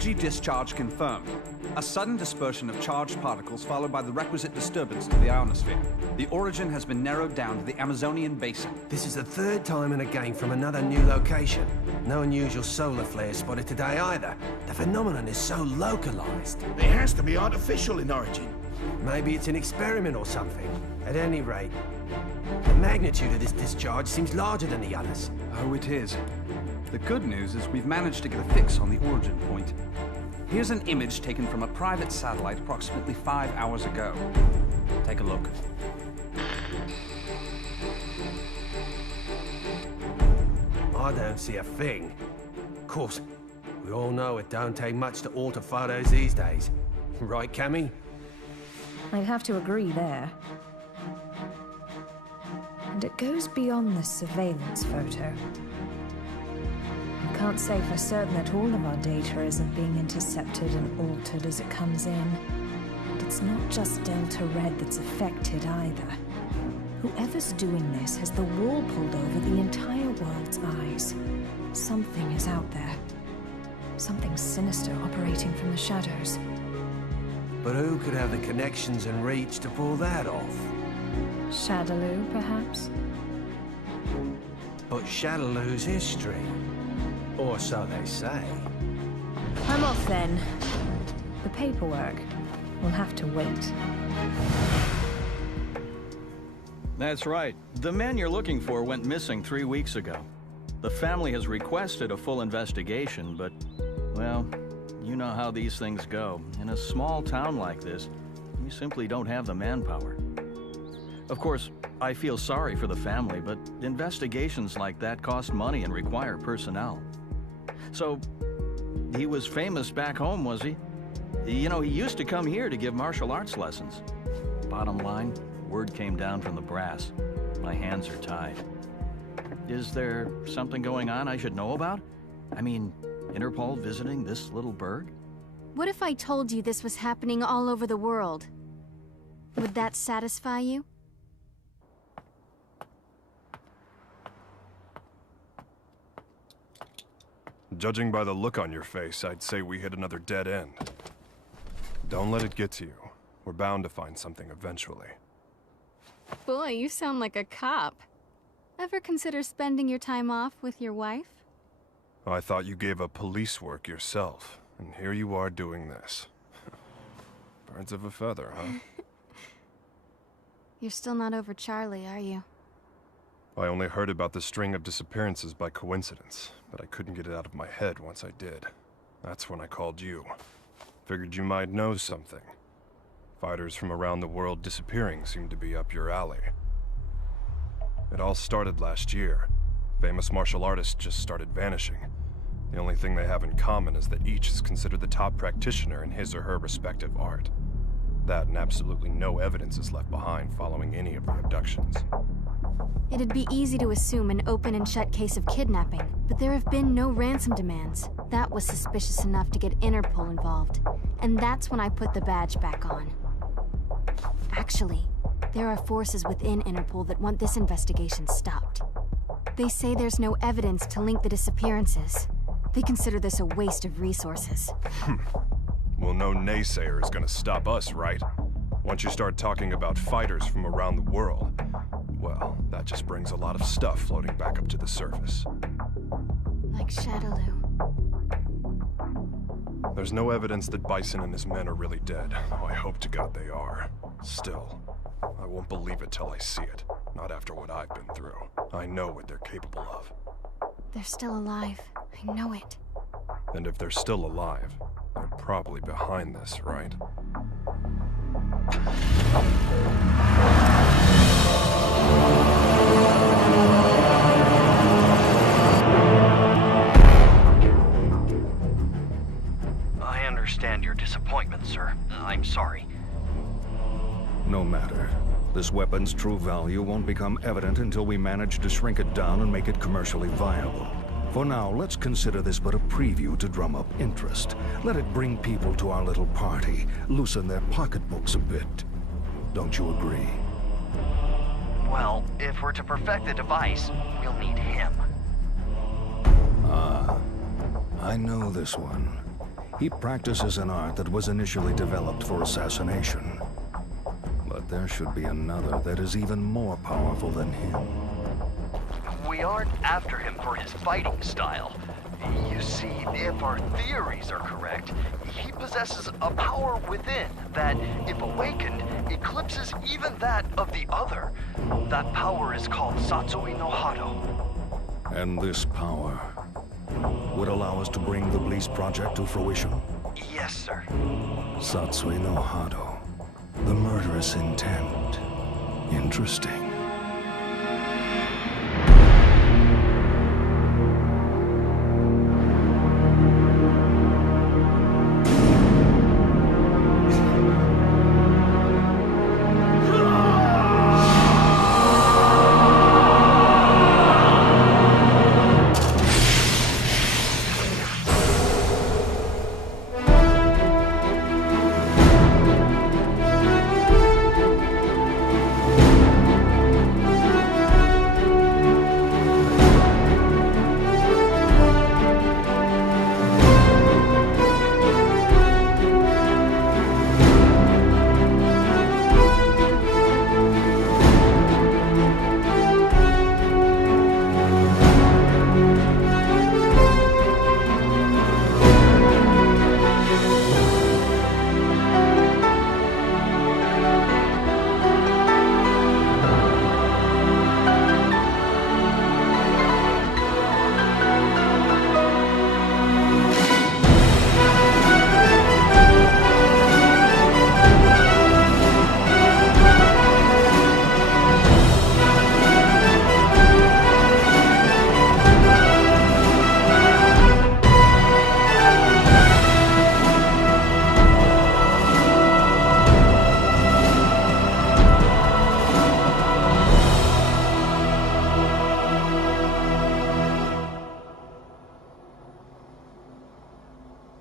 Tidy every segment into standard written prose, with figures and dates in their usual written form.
Energy discharge confirmed. A sudden dispersion of charged particles followed by the requisite disturbance to the ionosphere. The origin has been narrowed down to the Amazonian basin. This is the third time in a game from another new location. No unusual solar flares spotted today either. The phenomenon is so localized. It has to be artificial in origin. Maybe it's an experiment or something. At any rate, the magnitude of this discharge seems larger than the others. Oh, it is. The good news is we've managed to get a fix on the origin point. Here's an image taken from a private satellite approximately 5 hours ago. Take a look. I don't see a thing. Of course, we all know it don't take much to alter photos these days. Right, Cammy? I'd have to agree there. And it goes beyond the surveillance photo. I can't say for certain that all of our data isn't being intercepted and altered as it comes in. But it's not just Delta Red that's affected either. Whoever's doing this has the wool pulled over the entire world's eyes. Something is out there. Something sinister operating from the shadows. But who could have the connections and reach to pull that off? Shadaloo, perhaps? But Shadaloo's history. Or so they say. I'm off then. The paperwork will have to wait. That's right. The man you're looking for went missing 3 weeks ago. The family has requested a full investigation, but, well, you know how these things go. In a small town like this, you simply don't have the manpower. Of course, I feel sorry for the family, but investigations like that cost money and require personnel. So, he was famous back home, was he? You know, he used to come here to give martial arts lessons. Bottom line, word came down from the brass. My hands are tied. Is there something going on I should know about? I mean, Interpol visiting this little burg? What if I told you this was happening all over the world? Would that satisfy you? Judging by the look on your face, I'd say we hit another dead end. Don't let it get to you. We're bound to find something eventually. Boy, you sound like a cop. Ever consider spending your time off with your wife? I thought you gave up police work yourself, and here you are doing this. Birds of a feather, huh? You're still not over Charlie, are you? I only heard about the string of disappearances by coincidence, but I couldn't get it out of my head once I did. That's when I called you. Figured you might know something. Fighters from around the world disappearing seemed to be up your alley. It all started last year. Famous martial artists just started vanishing. The only thing they have in common is that each is considered the top practitioner in his or her respective art. That and absolutely no evidence is left behind following any of the abductions. It'd be easy to assume an open and shut case of kidnapping, but there have been no ransom demands. That was suspicious enough to get Interpol involved, and that's when I put the badge back on. Actually, there are forces within Interpol that want this investigation stopped. They say there's no evidence to link the disappearances. They consider this a waste of resources. Well, no naysayer is gonna stop us, right? Once you start talking about fighters from around the world, well, that just brings a lot of stuff floating back up to the surface. Like Shadaloo. There's no evidence that Bison and his men are really dead. Oh, I hope to God they are. Still, I won't believe it till I see it. Not after what I've been through. I know what they're capable of. They're still alive. I know it. And if they're still alive, they're probably behind this, right? I understand your disappointment, sir. I'm sorry. No matter. This weapon's true value won't become evident until we manage to shrink it down and make it commercially viable. For now, let's consider this but a preview to drum up interest. Let it bring people to our little party, loosen their pocketbooks a bit. Don't you agree? Well, if we're to perfect the device, we'll need him. Ah, I know this one. He practices an art that was initially developed for assassination. But there should be another that is even more powerful than him. We aren't after him for his fighting style. You see, if our theories are correct, he possesses a power within that, if awakened, eclipses even that of the other. That power is called Satsui no Hado. And this power would allow us to bring the Bliss Project to fruition? Yes, sir. Satsui no Hado. The murderous intent. Interesting.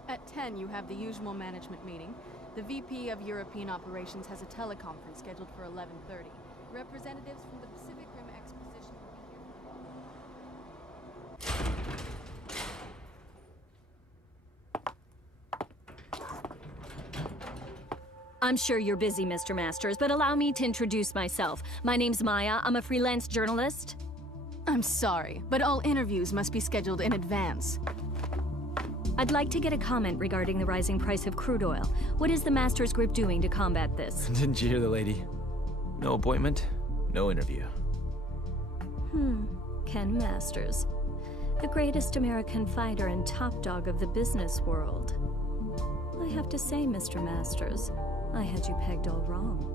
At 10, you have the usual management meeting. The VP of European Operations has a teleconference scheduled for 11:30. Representatives from the Pacific Rim Exposition will be here. I'm sure you're busy, Mr. Masters, but allow me to introduce myself. My name's Maya. I'm a freelance journalist. I'm sorry, but all interviews must be scheduled in advance. I'd like to get a comment regarding the rising price of crude oil. What is the Masters Group doing to combat this? Didn't you hear the lady? No appointment, no interview. Ken Masters. The greatest American fighter and top dog of the business world. I have to say, Mr. Masters, I had you pegged all wrong.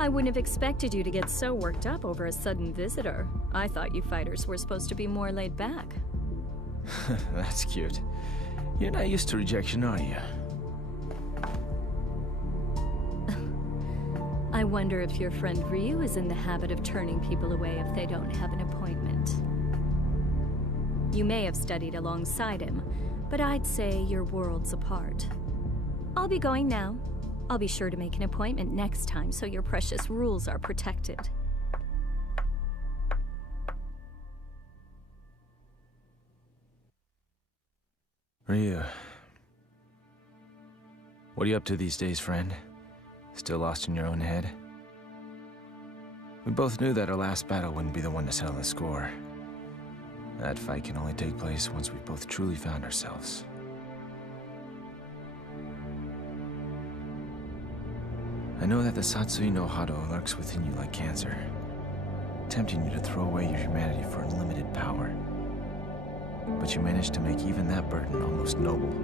I wouldn't have expected you to get so worked up over a sudden visitor. I thought you fighters were supposed to be more laid back. That's cute. You're not used to rejection, are you? I wonder if your friend Ryu is in the habit of turning people away if they don't have an appointment. You may have studied alongside him, but I'd say you're worlds apart. I'll be going now. I'll be sure to make an appointment next time so your precious rules are protected. Ryu. What are you up to these days, friend? Still lost in your own head? We both knew that our last battle wouldn't be the one to settle the score. That fight can only take place once we've both truly found ourselves. I know that the Satsui no Hado lurks within you like cancer, tempting you to throw away your humanity for unlimited power. But you managed to make even that burden almost noble.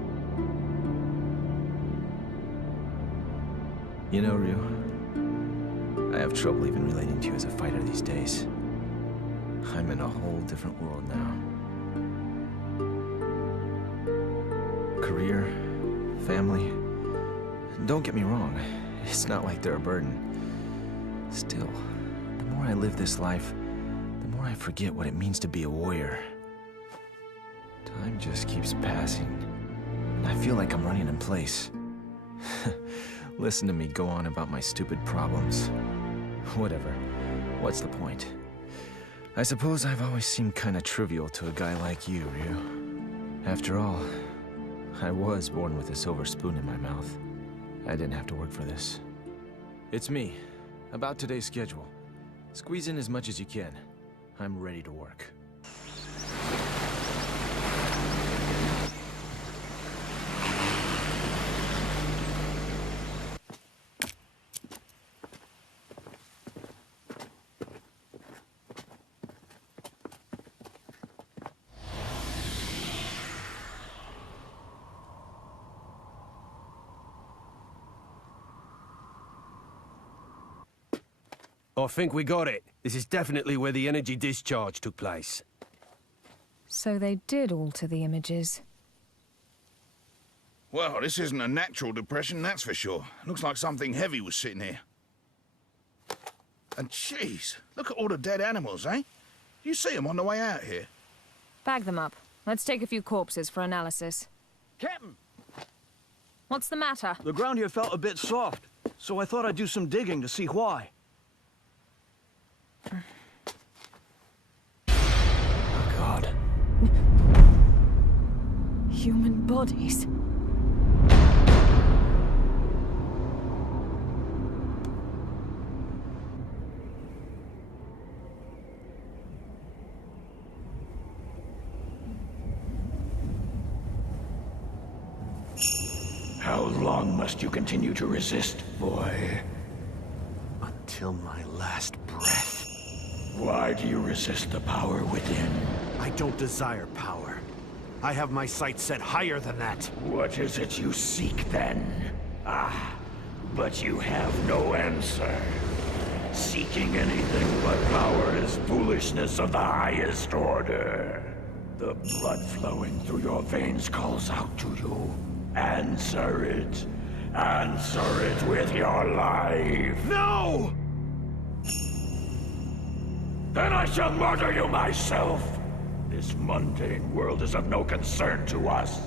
You know, Ryu, I have trouble even relating to you as a fighter these days. I'm in a whole different world now. Career, family. Don't get me wrong, it's not like they're a burden. Still, the more I live this life, the more I forget what it means to be a warrior. Time just keeps passing, and I feel like I'm running in place. Listen to me go on about my stupid problems. Whatever. What's the point? I suppose I've always seemed kinda trivial to a guy like you, Ryu. After all, I was born with a silver spoon in my mouth. I didn't have to work for this. It's me. About today's schedule. Squeeze in as much as you can. I'm ready to work. I think we got it. This is definitely where the energy discharge took place. So they did alter the images. Well, this isn't a natural depression, that's for sure. Looks like something heavy was sitting here. And jeez, look at all the dead animals, eh? You see them on the way out here. Bag them up. Let's take a few corpses for analysis. Captain! What's the matter? The ground here felt a bit soft, so I thought I'd do some digging to see why. Oh, God. Human bodies. How long must you continue to resist, boy? Until my last breath. Why do you resist the power within? I don't desire power. I have my sights set higher than that. What is it you seek, then? Ah, but you have no answer. Seeking anything but power is foolishness of the highest order. The blood flowing through your veins calls out to you. Answer it. Answer it with your life. No! Then I shall murder you myself. This mundane world is of no concern to us.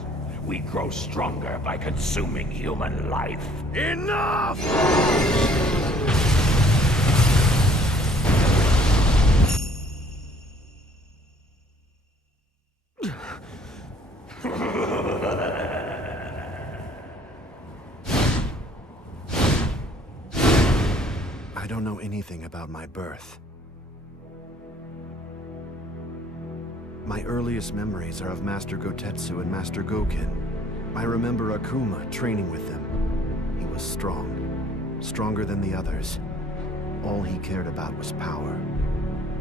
We grow stronger by consuming human life. Enough! I don't know anything about my birth. My earliest memories are of Master Gotetsu and Master Goken. I remember Akuma training with them. He was strong, stronger than the others. All he cared about was power.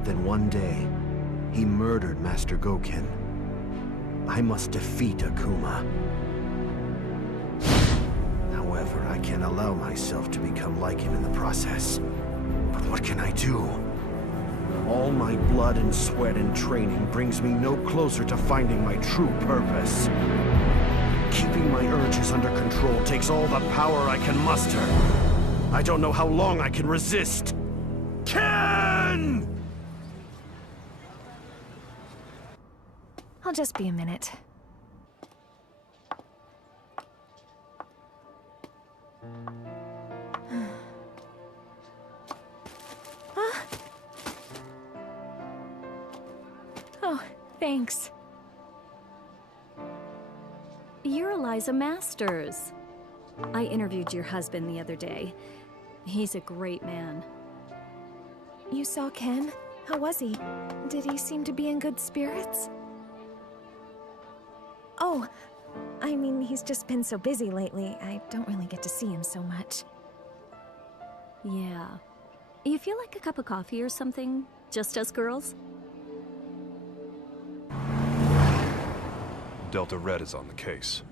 Then one day, he murdered Master Goken. I must defeat Akuma. However, I can't allow myself to become like him in the process. But what can I do? All my blood and sweat and training brings me no closer to finding my true purpose. Keeping my urges under control takes all the power I can muster. I don't know how long I can resist. Ken! I'll just be a minute. Oh, thanks. You're Eliza Masters. I interviewed your husband the other day. He's a great man. You saw Ken? How was he? Did he seem to be in good spirits? Oh, I mean, he's just been so busy lately. I don't really get to see him so much. Yeah. You feel like a cup of coffee or something? Just us girls? Delta Red is on the case.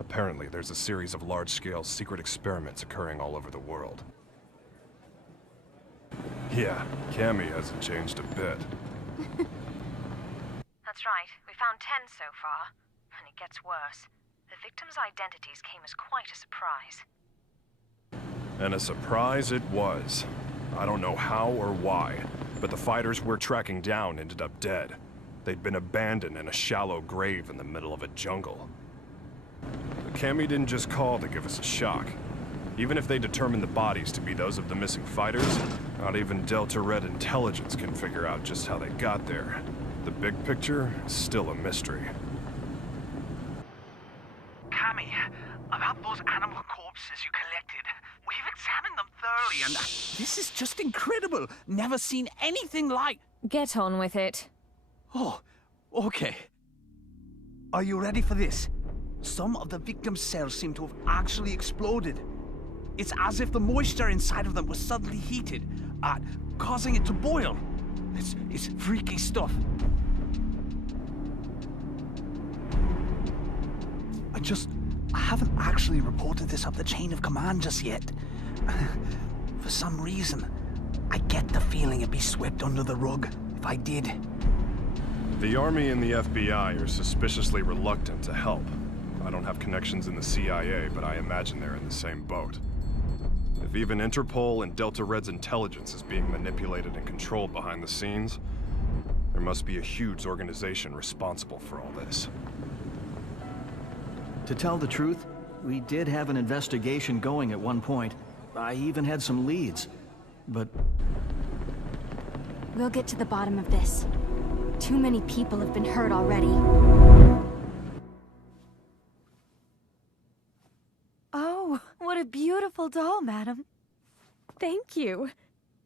Apparently, there's a series of large-scale secret experiments occurring all over the world. Yeah, Cammy hasn't changed a bit. That's right. We found 10 so far. And it gets worse. The victims' identities came as quite a surprise. And a surprise it was. I don't know how or why, but the fighters we're tracking down ended up dead. They'd been abandoned in a shallow grave in the middle of a jungle. But Cammy didn't just call to give us a shock. Even if they determined the bodies to be those of the missing fighters, not even Delta Red intelligence can figure out just how they got there. The big picture is still a mystery. up those animal corpses you collected. We've examined them thoroughly, and this is just incredible. Never seen anything like... Get on with it. Oh, okay. Are you ready for this? Some of the victims' cells seem to have actually exploded. It's as if the moisture inside of them was suddenly heated, causing it to boil. It's freaky stuff. I haven't actually reported this up the chain of command just yet. For some reason, I get the feeling it'd be swept under the rug if I did. The Army and the FBI are suspiciously reluctant to help. I don't have connections in the CIA, but I imagine they're in the same boat. If even Interpol and Delta Red's intelligence is being manipulated and controlled behind the scenes, there must be a huge organization responsible for all this. To tell the truth, we did have an investigation going at one point. I even had some leads, but... We'll get to the bottom of this. Too many people have been hurt already. Oh, what a beautiful doll, madam. Thank you.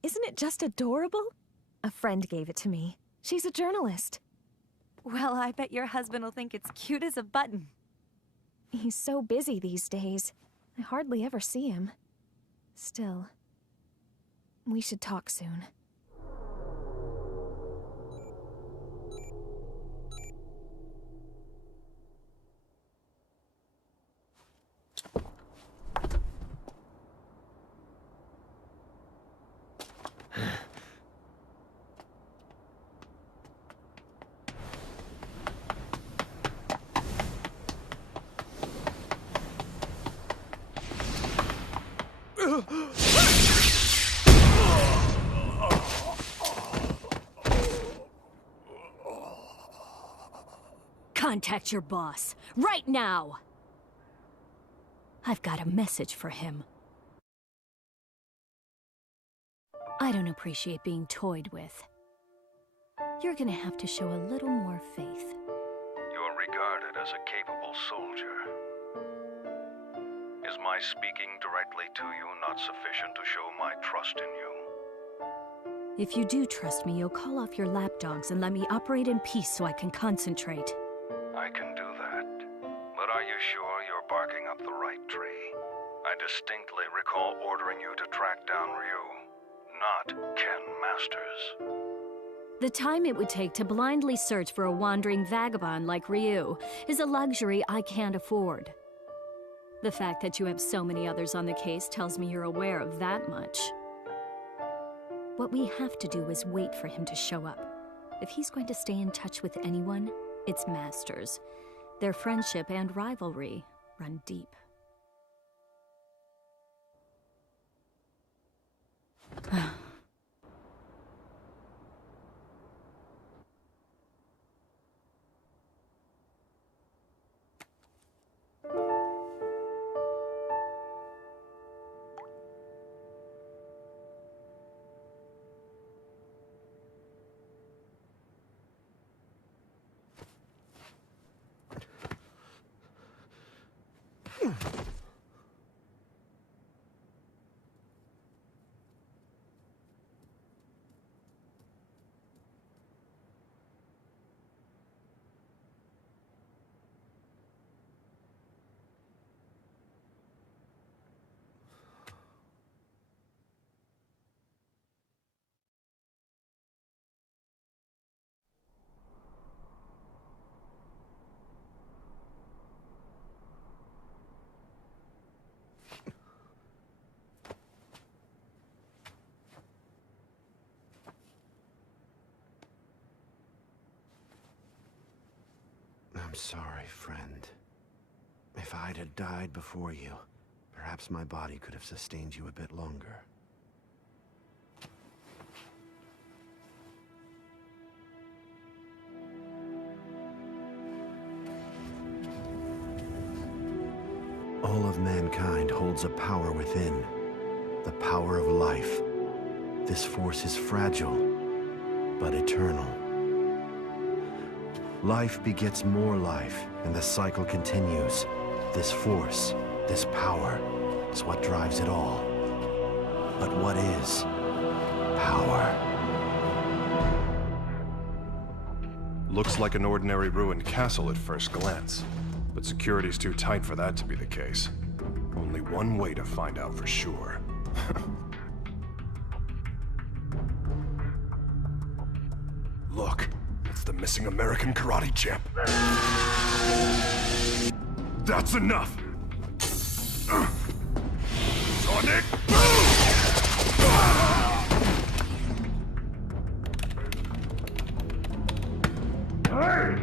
Isn't it just adorable? A friend gave it to me. She's a journalist. Well, I bet your husband will think it's cute as a button. He's so busy these days. I hardly ever see him. Still, we should talk soon. Contact your boss, right now! I've got a message for him. I don't appreciate being toyed with. You're gonna have to show a little more faith. You're regarded as a capable soldier. Is my speaking directly to you not sufficient to show my trust in you? If you do trust me, you'll call off your lapdogs and let me operate in peace so I can concentrate. I can do that. But are you sure you're barking up the right tree? I distinctly recall ordering you to track down Ryu, not Ken Masters. The time it would take to blindly search for a wandering vagabond like Ryu is a luxury I can't afford. The fact that you have so many others on the case tells me you're aware of that much. What we have to do is wait for him to show up. If he's going to stay in touch with anyone, it's Masters. Their friendship and rivalry run deep. I'm sorry, friend. If I'd had died before you, perhaps my body could have sustained you a bit longer. All of mankind holds a power within, the power of life. This force is fragile, but eternal. Life begets more life, and the cycle continues. This force, This power is what drives it all. But what is power? Looks like an ordinary ruined castle at first glance, but security's too tight for that to be the case. Only one way to find out for sure. Look, it's the missing American karate champ. That's enough! Sonic Boom! Hey!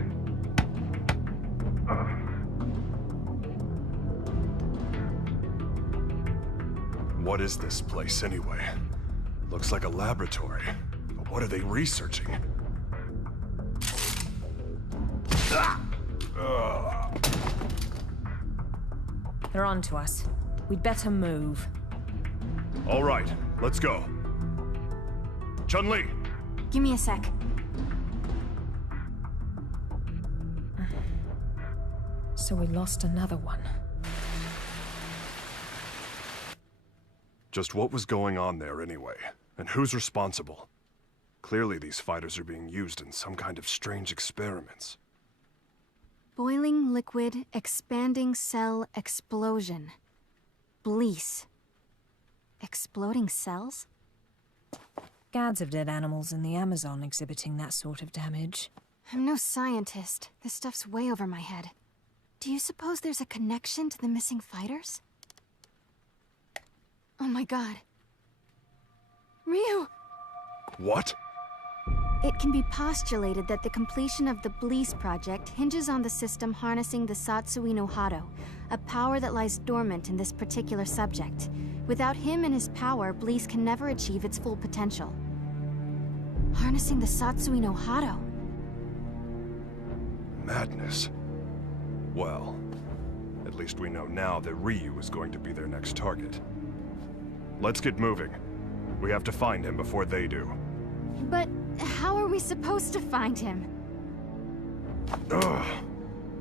What is this place, anyway? Looks like a laboratory. But what are they researching? They're on to us. We'd better move. All right, let's go. Chun-Li! Give me a sec. So we lost another one. Just what was going on there anyway? And who's responsible? Clearly these fighters are being used in some kind of strange experiments. Boiling liquid, expanding cell explosion. Blease. Exploding cells? Gads of dead animals in the Amazon exhibiting that sort of damage. I'm no scientist. This stuff's way over my head. Do you suppose there's a connection to the missing fighters? Oh my god. Ryu! What? It can be postulated that the completion of the Blease project hinges on the system harnessing the Satsui no Hado, a power that lies dormant in this particular subject. Without him and his power, Blease can never achieve its full potential. Harnessing the Satsui no Hado. Madness. Well, at least we know now that Ryu is going to be their next target. Let's get moving. We have to find him before they do. But how are we supposed to find him? Ugh.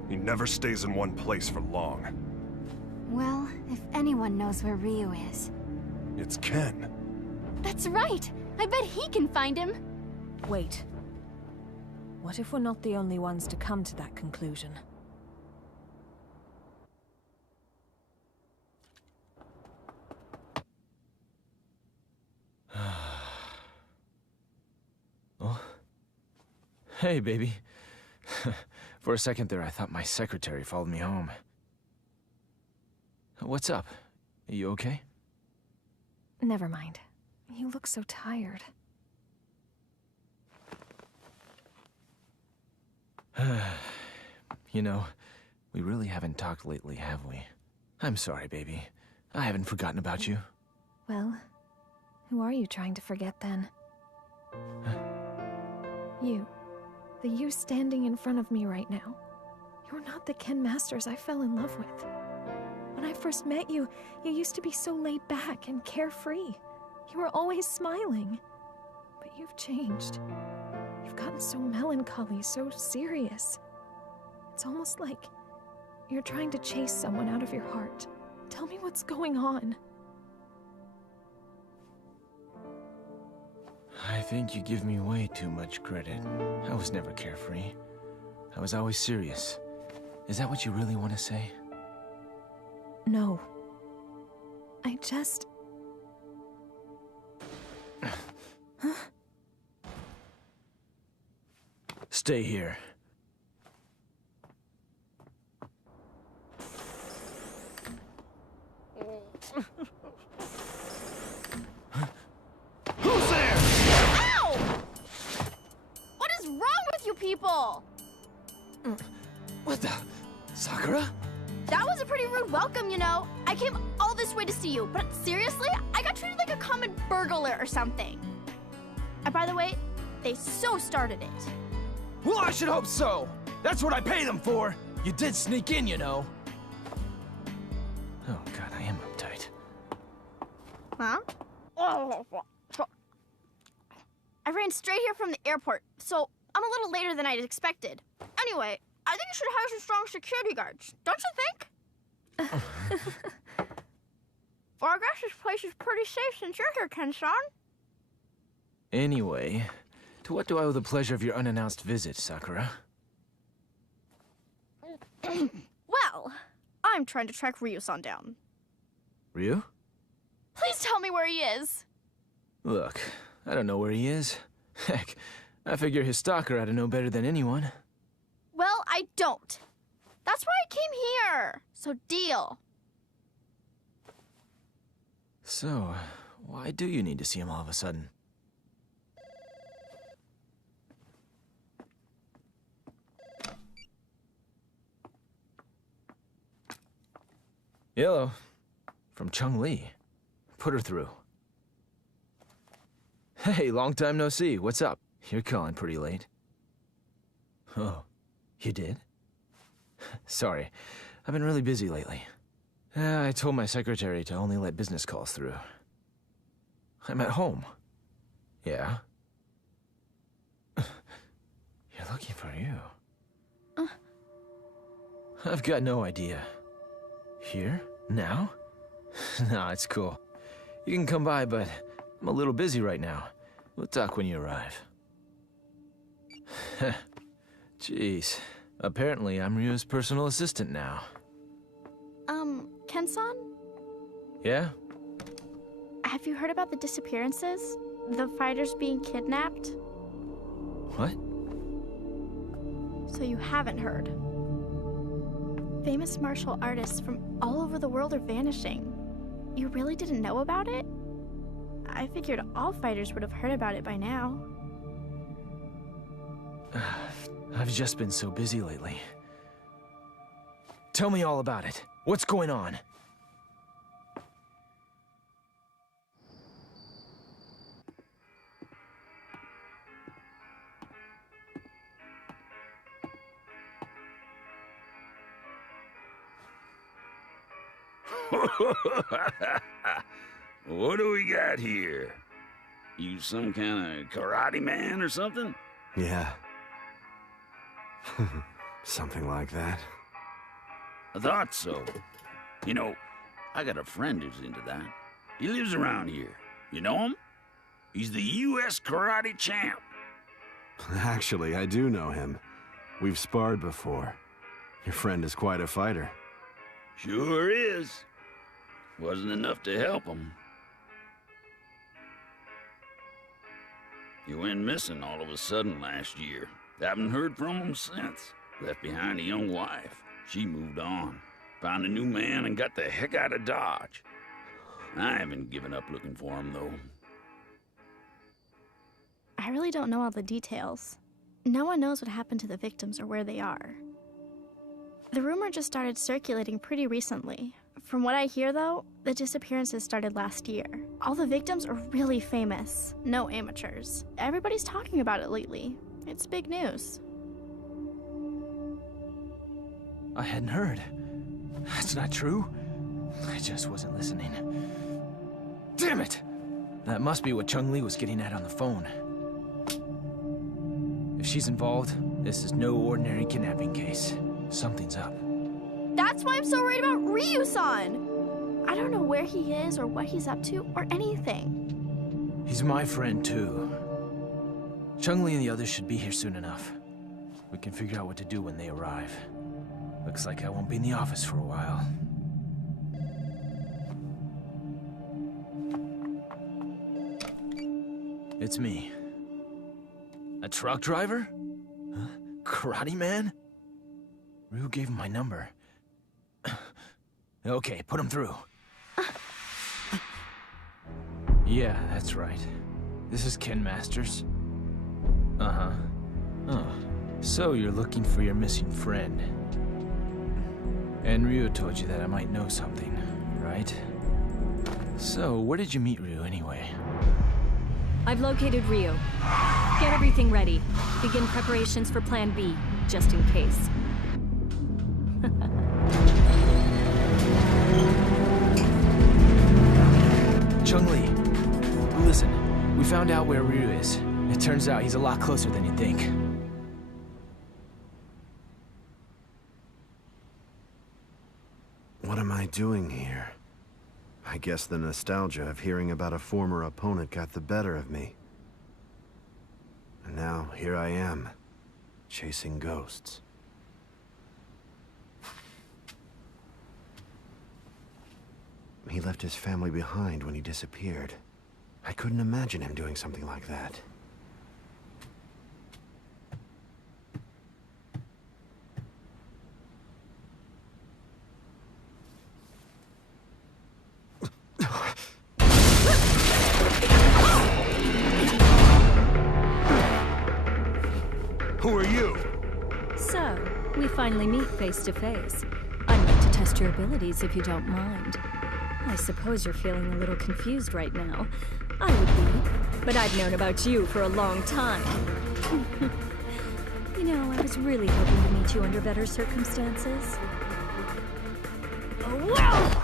He never stays in one place for long. Well, if anyone knows where Ryu is... It's Ken. That's right! I bet he can find him! Wait. What if we're not the only ones to come to that conclusion? Oh. Hey, baby. For a second there, I thought my secretary followed me home. What's up? Are you okay? Never mind. You look so tired. You know, we really haven't talked lately, have we? I'm sorry, baby. I haven't forgotten about you. Well, who are you trying to forget then? You. The you standing in front of me right now. You're not the Ken Masters I fell in love with. When I first met you, you used to be so laid back and carefree. You were always smiling. But you've changed. You've gotten so melancholy, so serious. It's almost like you're trying to chase someone out of your heart. Tell me what's going on. I think you give me way too much credit. I was never carefree. I was always serious. Is that what you really want to say? No. I just... Huh? Stay here. Who's there? Ow! What is wrong with you people? What the? Sakura? That was a pretty rude welcome, you know. I came all this way to see you, but seriously, I got treated like a common burglar or something. And by the way, they so started it. Well, I should hope so. That's what I pay them for. You did sneak in, you know. Oh god, I am uptight. Huh? I ran straight here from the airport, so I'm a little later than I'd expected. Anyway, I think you should hire some strong security guards, don't you think? Well, I guess this place is pretty safe since you're here, Ken-san. Anyway, to what do I owe the pleasure of your unannounced visit, Sakura? Well, I'm trying to track Ryu-san down. Ryu? Please tell me where he is. Look, I don't know where he is. Heck, I figure his stalker ought to know better than anyone. Well, I don't. That's why I came here. So deal. So, why do you need to see him all of a sudden? Hello. From Chun-Li. Put her through. Hey, long time no see. What's up? You're calling pretty late. Oh, you did? Sorry, I've been really busy lately. I told my secretary to only let business calls through. I'm at home. Yeah? You're looking for you. I've got no idea. Here? Now? Nah, it's cool. You can come by, but I'm a little busy right now. We'll talk when you arrive. Jeez. Apparently, I'm Ryu's personal assistant now. Ken-san? Yeah? Have you heard about the disappearances? The fighters being kidnapped? What? So you haven't heard. Famous martial artists from all over the world are vanishing. You really didn't know about it? I figured all fighters would have heard about it by now. I've just been so busy lately. Tell me all about it. What's going on? What do we got here? You some kind of karate man or something? Yeah. Something like that. I thought so. You know, I got a friend who's into that. He lives around here. You know him? He's the U.S. karate champ. Actually, I do know him. We've sparred before. Your friend is quite a fighter. Sure is. Wasn't enough to help him. He went missing all of a sudden last year. Haven't heard from him since. Left behind a young wife. She moved on. Found a new man and got the heck out of Dodge. I haven't given up looking for him, though. I really don't know all the details. No one knows what happened to the victims or where they are. The rumor just started circulating pretty recently. From what I hear, though, the disappearances started last year. All the victims are really famous. No amateurs. Everybody's talking about it lately. It's big news. I hadn't heard. That's not true. I just wasn't listening. Damn it! That must be what Chun-Li was getting at on the phone. If she's involved, this is no ordinary kidnapping case. Something's up. That's why I'm so worried about Ryu-san! I don't know where he is or what he's up to or anything. He's my friend, too. Chun-Li and the others should be here soon enough. We can figure out what to do when they arrive. Looks like I won't be in the office for a while. It's me. A truck driver? Huh? Karate man? Ryu gave him my number. Okay, put him through. Yeah, that's right. This is Ken Masters. Uh-huh. Oh, so you're looking for your missing friend. And Ryu told you that I might know something, right? So, where did you meet Ryu anyway? I've located Ryu. Get everything ready. Begin preparations for Plan B, just in case. Chun-Li, listen. We found out where Ryu is. It turns out he's a lot closer than you think. What am I doing here? I guess the nostalgia of hearing about a former opponent got the better of me. And now, here I am, chasing ghosts. He left his family behind when he disappeared. I couldn't imagine him doing something like that. Who are you? So, we finally meet face to face. I'd like to test your abilities if you don't mind. I suppose you're feeling a little confused right now. I would be, but I've known about you for a long time. You know, I was really hoping to meet you under better circumstances. Oh, wow!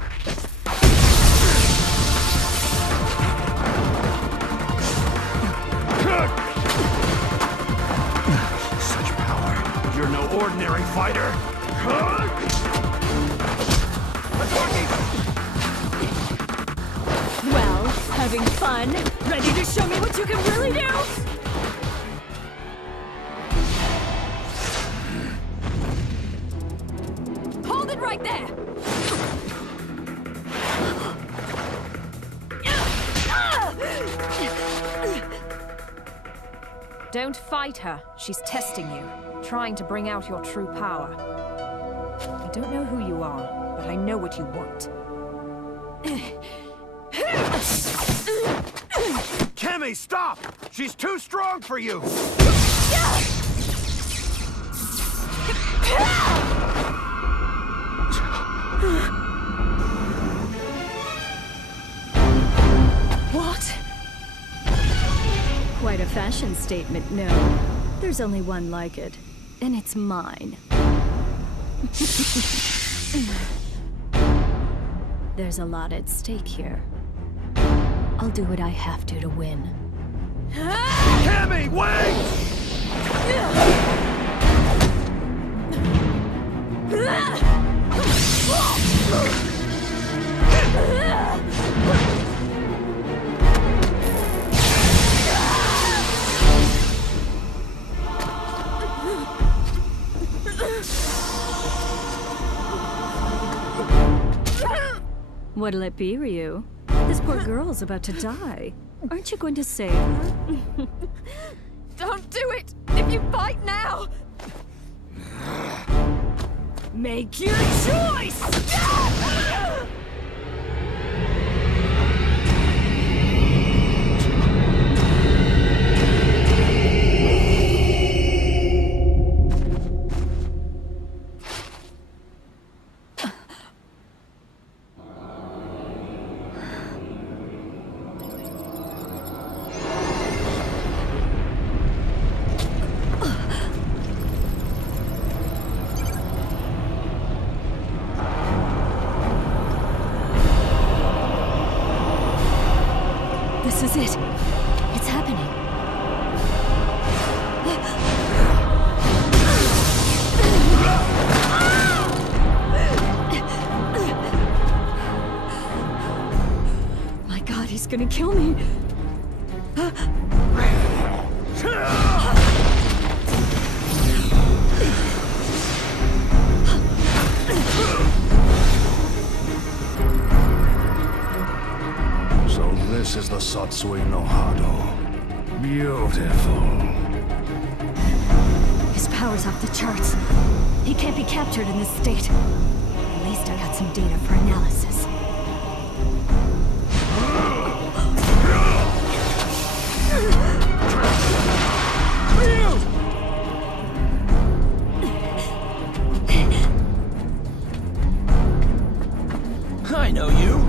Such power. You're no ordinary fighter. Well, having fun? Ready to show me what you can really do? Hold it right there! Don't fight her. She's testing you, trying to bring out your true power. I don't know who you are, but I know what you want. Cammy, stop! She's too strong for you! What? Quite a fashion statement, no. There's only one like it, and it's mine. There's a lot at stake here. I'll do what I have to win. Cammy, wait! What'll it be, Ryu? This poor girl's about to die. Aren't you going to save her? Don't do it! If you fight now! Make your choice! This is it. It's happening. My God, he's gonna kill me. This is the Satsui no Hado. Beautiful. His power's off the charts. He can't be captured in this state. At least I got some data for analysis. I know you.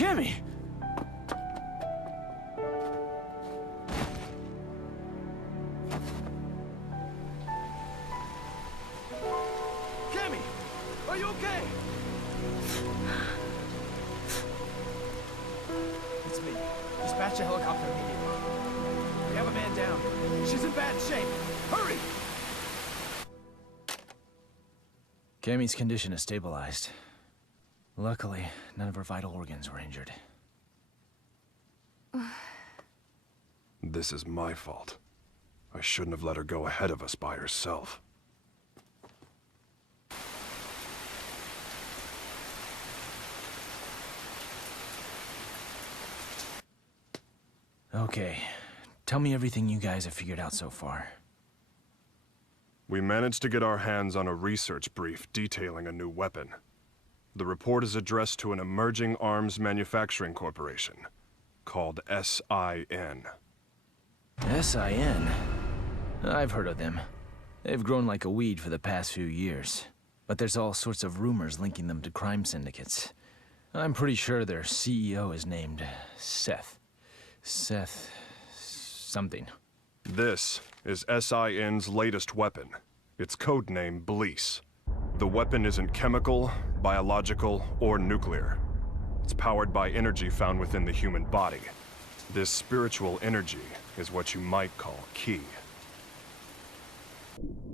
Cammy! Cammy! Are you okay? It's me. Dispatch a helicopter immediately. We have a man down. She's in bad shape. Hurry! Cammy's condition is stabilized. Luckily, none of her vital organs were injured. This is my fault. I shouldn't have let her go ahead of us by herself. Okay, tell me everything you guys have figured out so far. We managed to get our hands on a research brief detailing a new weapon. The report is addressed to an emerging arms manufacturing corporation called SIN. SIN? I've heard of them. They've grown like a weed for the past few years. But there's all sorts of rumors linking them to crime syndicates. I'm pretty sure their CEO is named Seth. Seth... something. This is SIN's latest weapon. Its codename Bleece. The weapon isn't chemical, biological, or nuclear. It's powered by energy found within the human body. This spiritual energy is what you might call ki.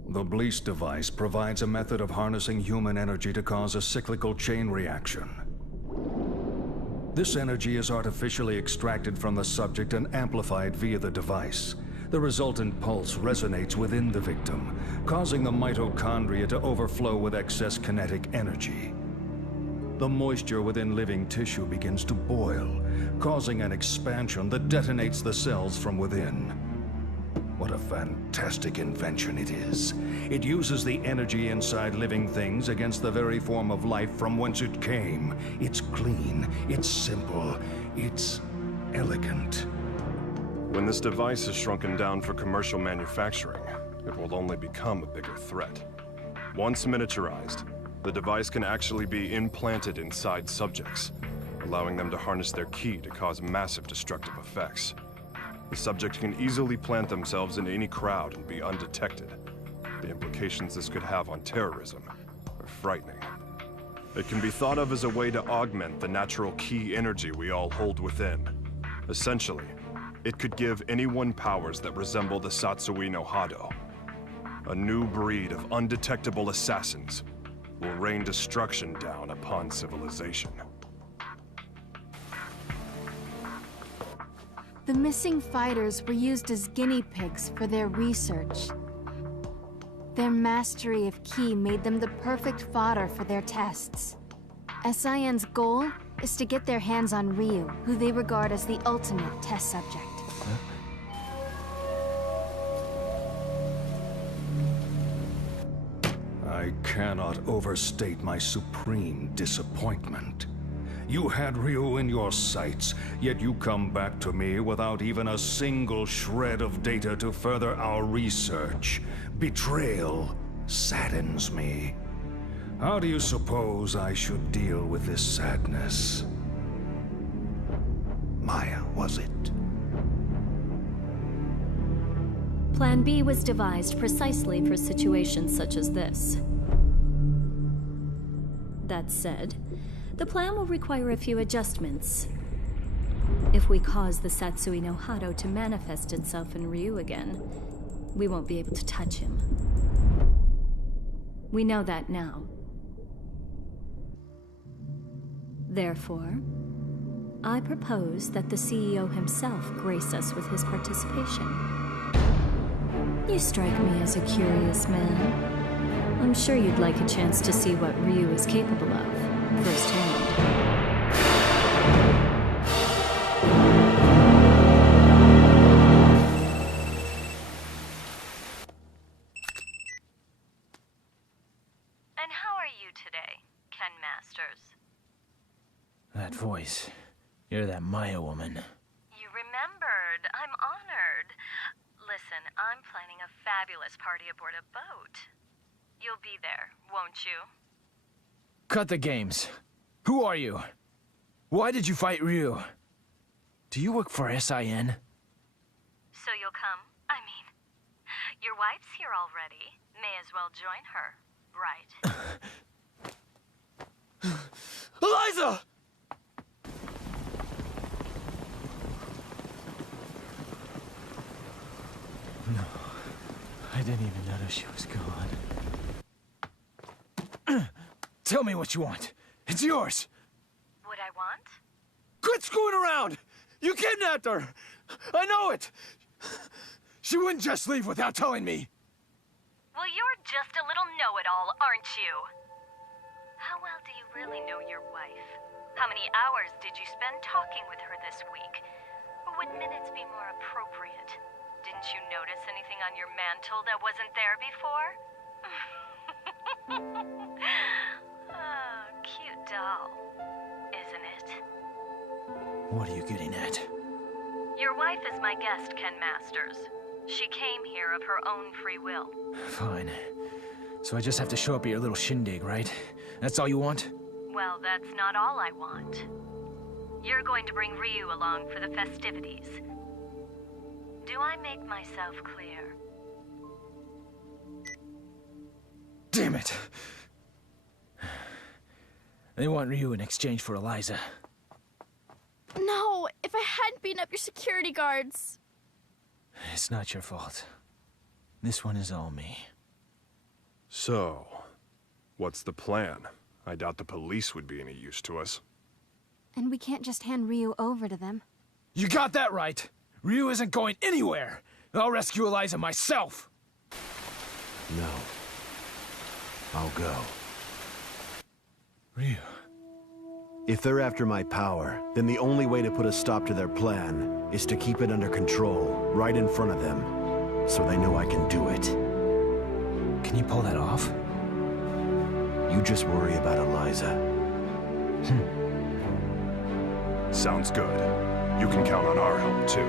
The Bleece device provides a method of harnessing human energy to cause a cyclical chain reaction. This energy is artificially extracted from the subject and amplified via the device. The resultant pulse resonates within the victim, causing the mitochondria to overflow with excess kinetic energy. The moisture within living tissue begins to boil, causing an expansion that detonates the cells from within. What a fantastic invention it is. It uses the energy inside living things against the very form of life from whence it came. It's clean, it's simple, it's elegant. When this device is shrunken down for commercial manufacturing, it will only become a bigger threat. Once miniaturized, the device can actually be implanted inside subjects, allowing them to harness their ki to cause massive destructive effects. The subject can easily plant themselves in any crowd and be undetected. The implications this could have on terrorism are frightening. It can be thought of as a way to augment the natural ki energy we all hold within. Essentially, it could give anyone powers that resemble the Satsui no Hado. A new breed of undetectable assassins will rain destruction down upon civilization. The missing fighters were used as guinea pigs for their research. Their mastery of ki made them the perfect fodder for their tests. SIN's goal is to get their hands on Ryu, who they regard as the ultimate test subject. I cannot overstate my supreme disappointment. You had Ryu in your sights, yet you come back to me without even a single shred of data to further our research. Betrayal saddens me. How do you suppose I should deal with this sadness? Maya, was it? Plan B was devised precisely for situations such as this. That said, the plan will require a few adjustments. If we cause the Satsui no Hado to manifest itself in Ryu again, we won't be able to touch him. We know that now. Therefore, I propose that the CEO himself grace us with his participation. You strike me as a curious man. I'm sure you'd like a chance to see what Ryu is capable of, firsthand. And how are you today, Ken Masters? That voice. You're that Maya woman. You remembered. I'm honored. Listen, I'm planning a fabulous party aboard a boat. You'll be there, won't you? Cut the games. Who are you? Why did you fight Ryu? Do you work for SIN? So you'll come? I mean, your wife's here already. May as well join her, right? Eliza! No, I didn't even notice she was gone. Tell me what you want. It's yours. What I want? Quit screwing around! You kidnapped her! I know it! She wouldn't just leave without telling me. Well, you're just a little know-it-all, aren't you? How well do you really know your wife? How many hours did you spend talking with her this week? Or would minutes be more appropriate? Didn't you notice anything on your mantle that wasn't there before? Oh, cute doll, isn't it? What are you getting at? Your wife is my guest, Ken Masters. She came here of her own free will. Fine. So I just have to show up at your little shindig, right? That's all you want? Well, that's not all I want. You're going to bring Ryu along for the festivities. Do I make myself clear? Damn it! They want Ryu in exchange for Eliza. No, if I hadn't beaten up your security guards. It's not your fault. This one is all me. So, what's the plan? I doubt the police would be any use to us. And we can't just hand Ryu over to them. You got that right! Ryu isn't going anywhere! I'll rescue Eliza myself! No. I'll go. Ryu. If they're after my power, then the only way to put a stop to their plan is to keep it under control, right in front of them, so they know I can do it. Can you pull that off? You just worry about Eliza. Sounds good. You can count on our help, too.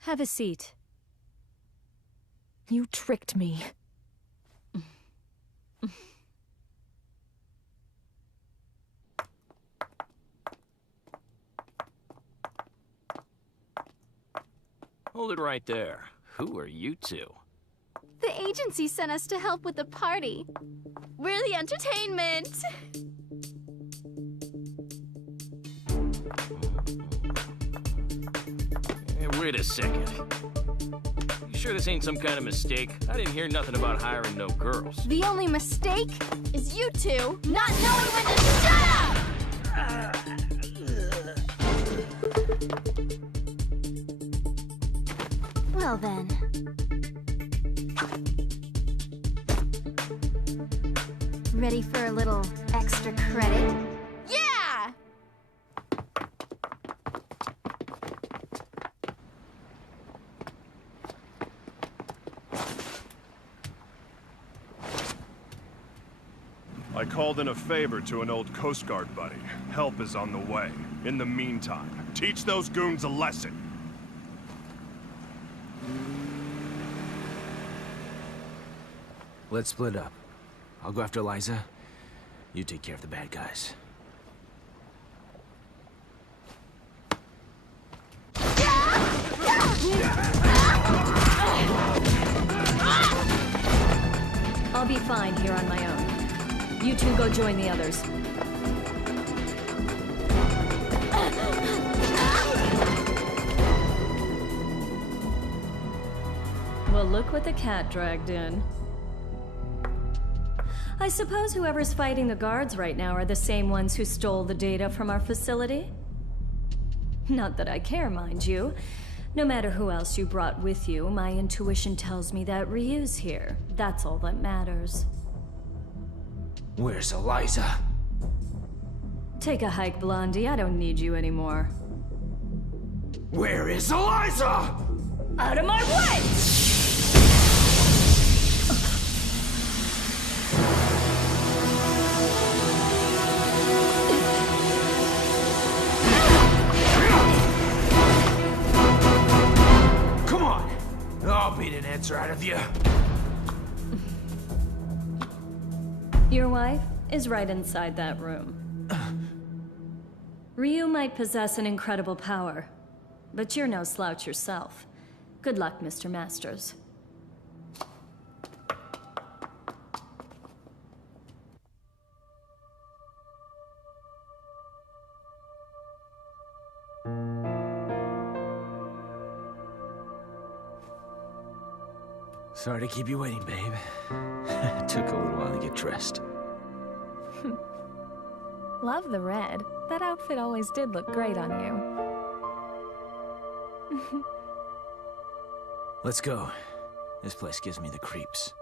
Have a seat. You tricked me. Hold it right there. Who are you two? The agency sent us to help with the party. We're the entertainment. Hey, wait a second. You sure this ain't some kind of mistake? I didn't hear nothing about hiring no girls. The only mistake is you two not knowing when to shut up! Well then. Ready for a little extra credit? Yeah! I called in a favor to an old Coast Guard buddy. Help is on the way. In the meantime, teach those goons a lesson. Let's split up. I'll go after Eliza. You take care of the bad guys. I'll be fine here on my own. You two go join the others. Well, look what the cat dragged in. I suppose whoever's fighting the guards right now are the same ones who stole the data from our facility? Not that I care, mind you. No matter who else you brought with you, my intuition tells me that Ryu's here. That's all that matters. Where's Eliza? Take a hike, Blondie. I don't need you anymore. Where is Eliza? Out of my way! Come on! I'll beat an answer out of you. Your wife is right inside that room. Ryu might possess an incredible power, but you're no slouch yourself. Good luck, Mr. Masters. Sorry to keep you waiting, babe. It took a little while to get dressed. Love the red. That outfit always did look great on you. Let's go. This place gives me the creeps.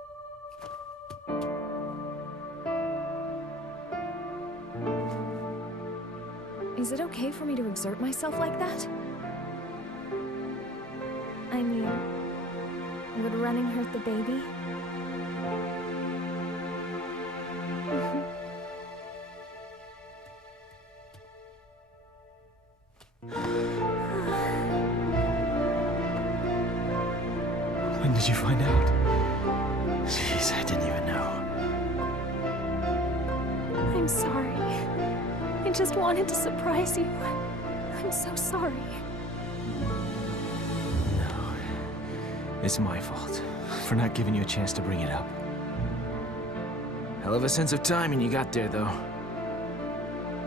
Is it okay for me to exert myself like that? I mean, would running hurt the baby? When did you find out? Jeez, I didn't even know. I'm sorry. I just wanted to surprise you. I'm so sorry. No. It's my fault for not giving you a chance to bring it up. Hell of a sense of timing you got there, though.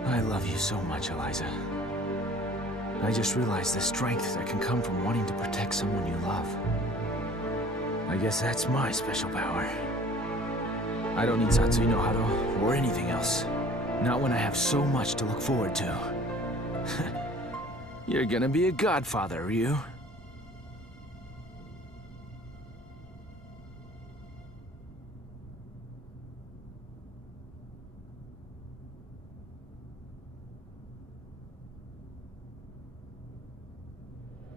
I love you so much, Eliza. I just realized the strength that can come from wanting to protect someone you love. I guess that's my special power. I don't need Satsui no Hado or anything else. Not when I have so much to look forward to. You're gonna be a godfather, Ryu.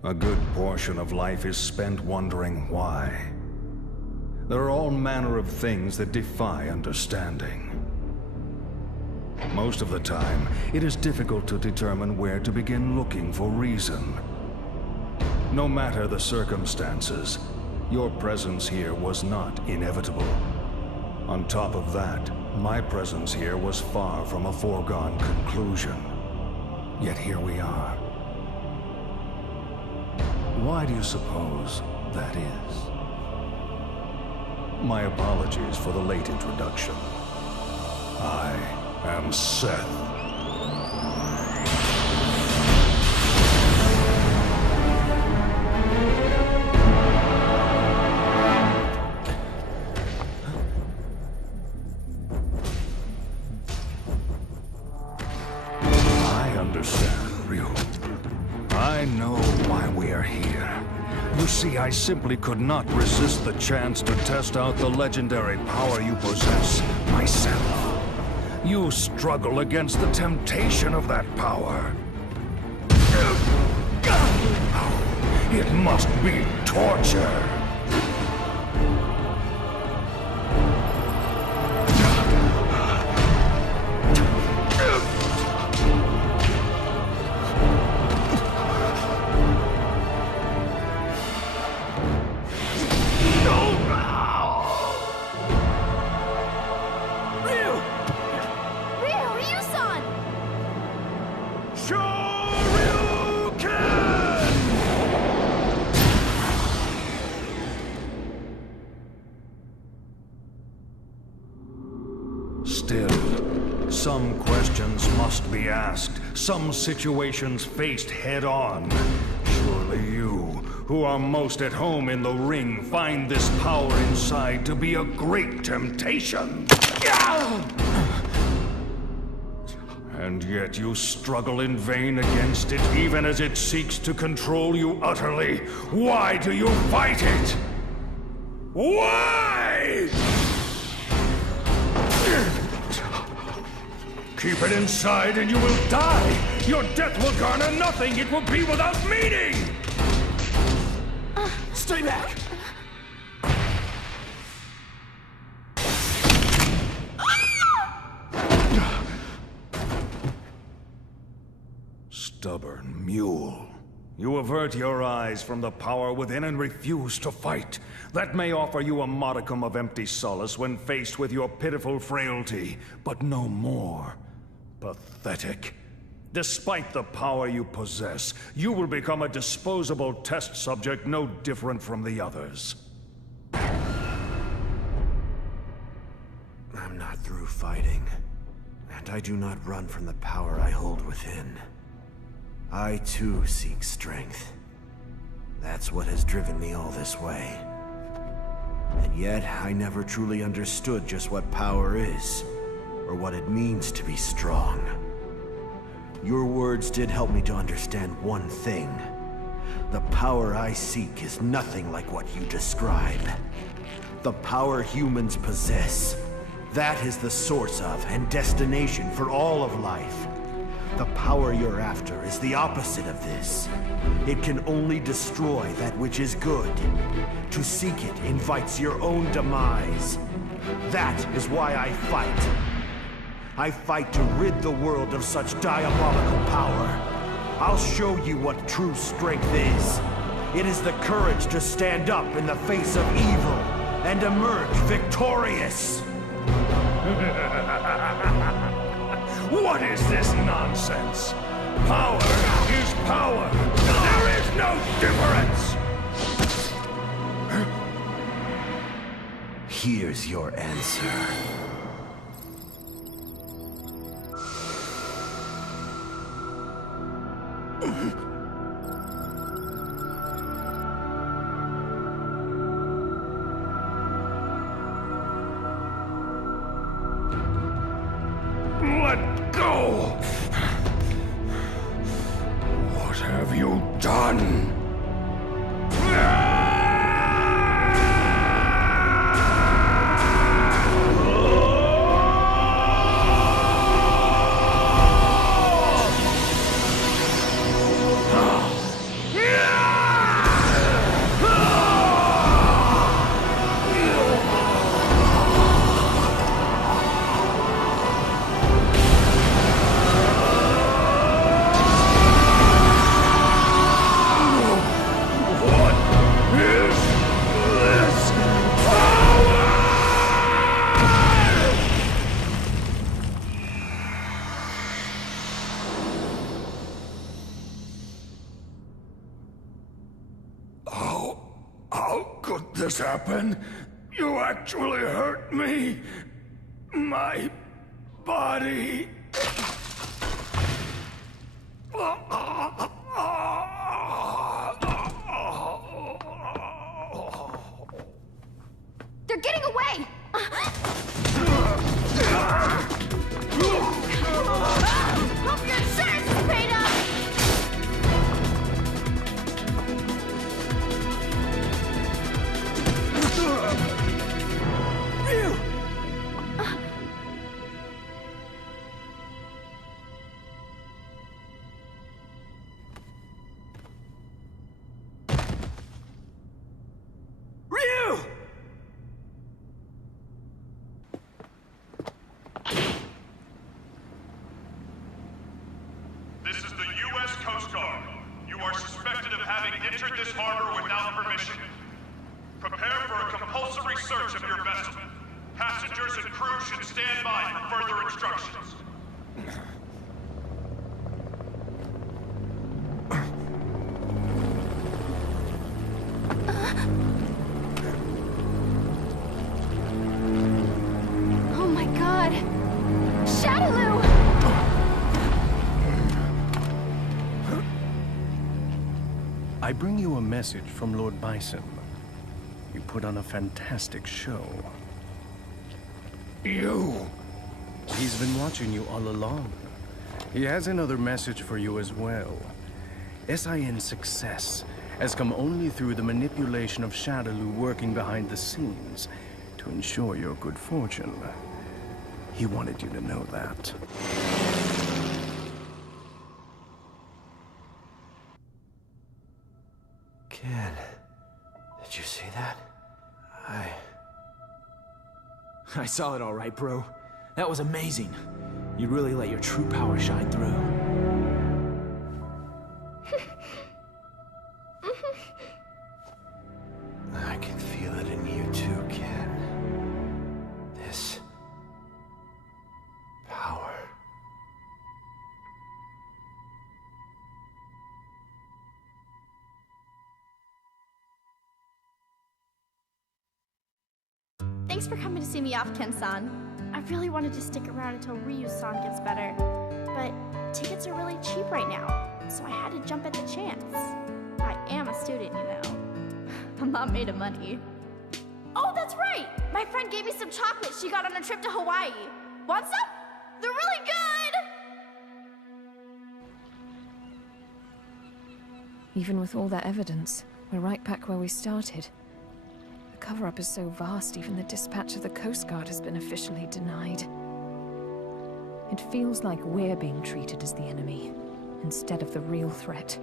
A good portion of life is spent wondering why. There are all manner of things that defy understanding. Most of the time, it is difficult to determine where to begin looking for reason. No matter the circumstances, your presence here was not inevitable. On top of that, my presence here was far from a foregone conclusion. Yet here we are. Why do you suppose that is? My apologies for the late introduction. I am Seth. I understand, Ryu. I know why we are here. You see, I simply could not resist the chance to test out the legendary power you possess myself. You struggle against the temptation of that power. It must be torture. Still, some questions must be asked, some situations faced head-on. Surely you, who are most at home in the ring, find this power inside to be a great temptation. And yet you struggle in vain against it, even as it seeks to control you utterly. Why do you fight it? Why? Keep it inside and you will die! Your death will garner nothing! It will be without meaning! Stay back! Stubborn mule. You avert your eyes from the power within and refuse to fight. That may offer you a modicum of empty solace when faced with your pitiful frailty, but no more. Pathetic. Despite the power you possess, you will become a disposable test subject no different from the others. I'm not through fighting, and I do not run from the power I hold within. I too seek strength. That's what has driven me all this way. And yet, I never truly understood just what power is, or what it means to be strong. Your words did help me to understand one thing. The power I seek is nothing like what you describe. The power humans possess. That is the source of and destination for all of life. The power you're after is the opposite of this. It can only destroy that which is good. To seek it invites your own demise. That is why I fight. I fight to rid the world of such diabolical power. I'll show you what true strength is. It is the courage to stand up in the face of evil and emerge victorious. What is this nonsense? Power is power. There is no difference. Here's your answer. Let go! What have you done? How could this happen? You actually hurt me. My body. They're getting away! Hope your insurance is paid up! Ryu! Ryu! This is the U.S. Coast Guard. You are suspected of having entered this harbor without permission. Prepare for a compulsory search of your vessel. Passengers and crew should stand by for further instructions. Oh my god! Shadaloo! I bring you a message from Lord Bison. You put on a fantastic show. You? He's been watching you all along. He has another message for you as well. SIN's success has come only through the manipulation of Shadaloo working behind the scenes to ensure your good fortune. He wanted you to know that. Ken, you see that? I saw it all right, bro. That was amazing. You really let your true power shine through. I can feel it in you too, Ken. This power. Thanks for coming to see me off, Ken-san. I really wanted to stick around until Ryu-san gets better, but tickets are really cheap right now, so I had to jump at the chance. I am a student, you know. I'm not made of money. Oh, that's right! My friend gave me some chocolate she got on a trip to Hawaii. Want some? They're really good! Even with all that evidence, we're right back where we started. The cover-up is so vast, even the dispatch of the Coast Guard has been officially denied. It feels like we're being treated as the enemy, instead of the real threat.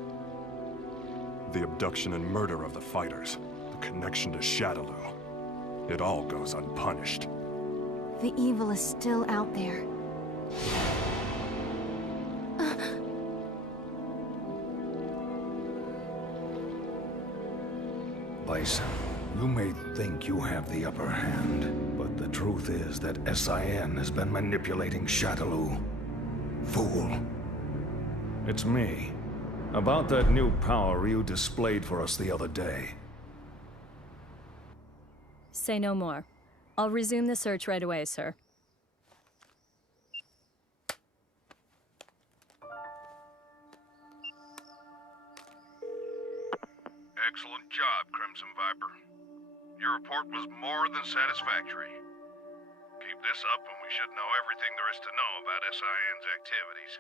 The abduction and murder of the fighters, the connection to Shadaloo. It all goes unpunished. The evil is still out there. Bison, you may think you have the upper hand, but the truth is that SIN has been manipulating Shadaloo. Fool. It's me. About that new power you displayed for us the other day. Say no more. I'll resume the search right away, sir. Excellent job, Crimson Viper. Your report was more than satisfactory. Keep this up and we should know everything there is to know about SIN's activities.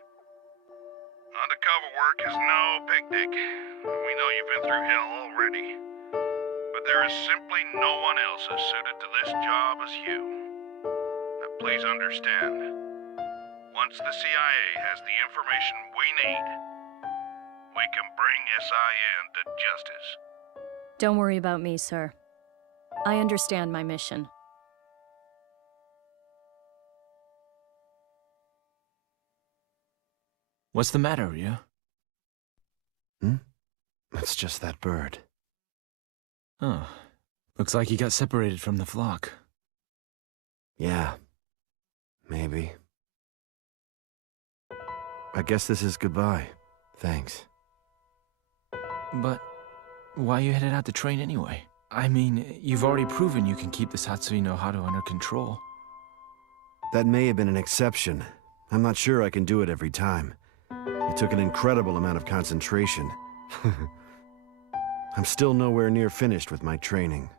Undercover work is no picnic. We know you've been through hell already. But there is simply no one else as suited to this job as you. Now please understand, once the CIA has the information we need, we can bring SIN to justice. Don't worry about me, sir. I understand my mission. What's the matter, Ryu? It's just that bird. Oh. Looks like he got separated from the flock. Yeah. Maybe. I guess this is goodbye. Thanks. But why you headed out to train anyway? I mean, you've already proven you can keep this Hatsui no Hado under control. That may have been an exception. I'm not sure I can do it every time. It took an incredible amount of concentration. I'm still nowhere near finished with my training.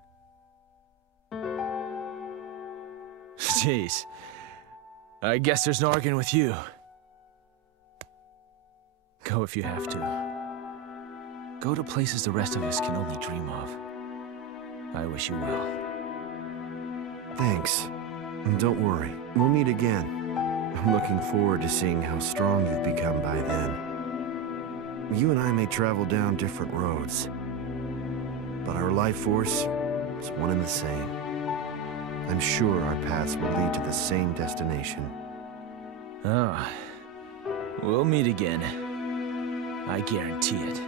Jeez. I guess there's no arguing with you. Go if you have to. Go to places the rest of us can only dream of. I wish you well. Thanks. And don't worry, we'll meet again. I'm looking forward to seeing how strong you've become by then. You and I may travel down different roads, but our life force is one and the same. I'm sure our paths will lead to the same destination. Oh. We'll meet again. I guarantee it.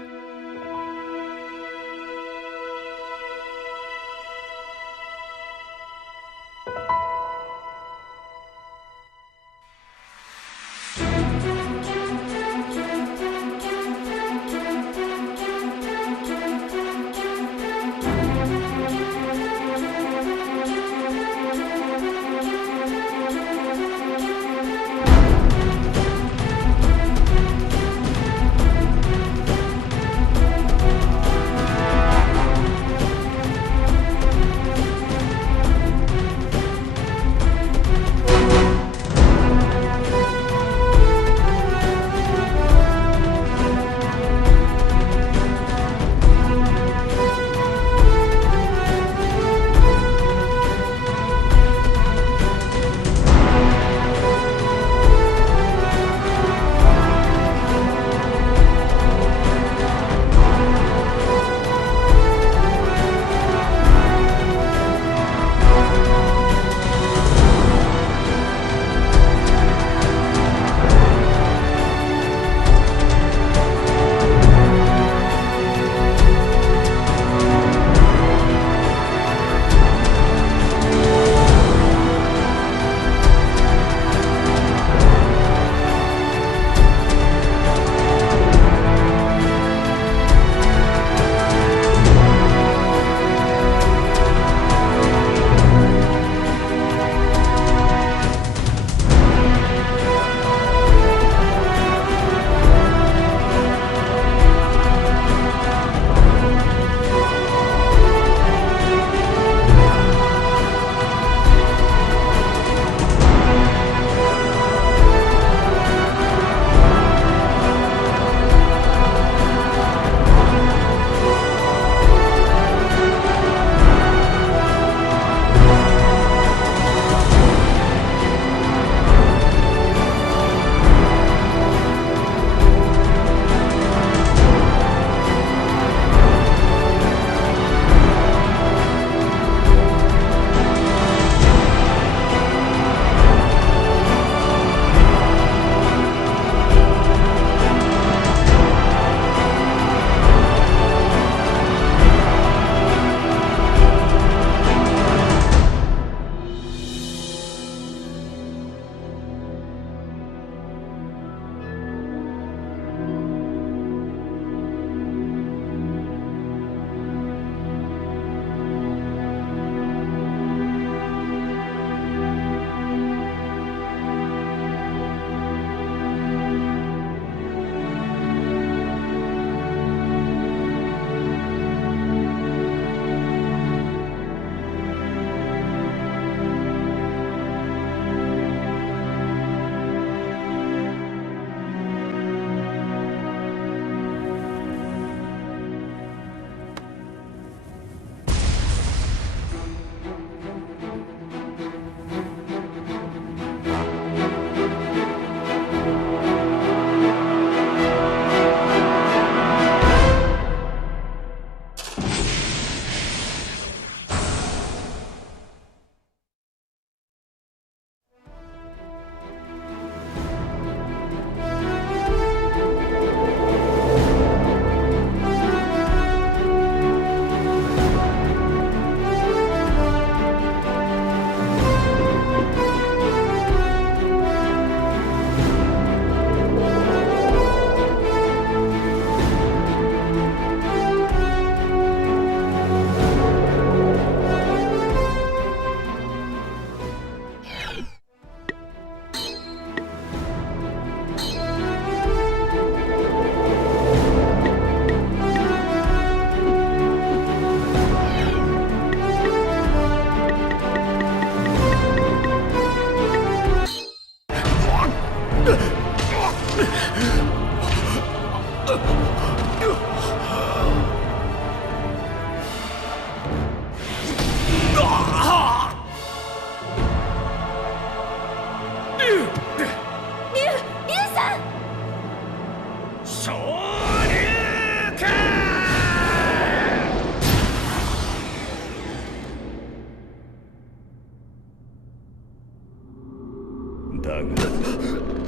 だが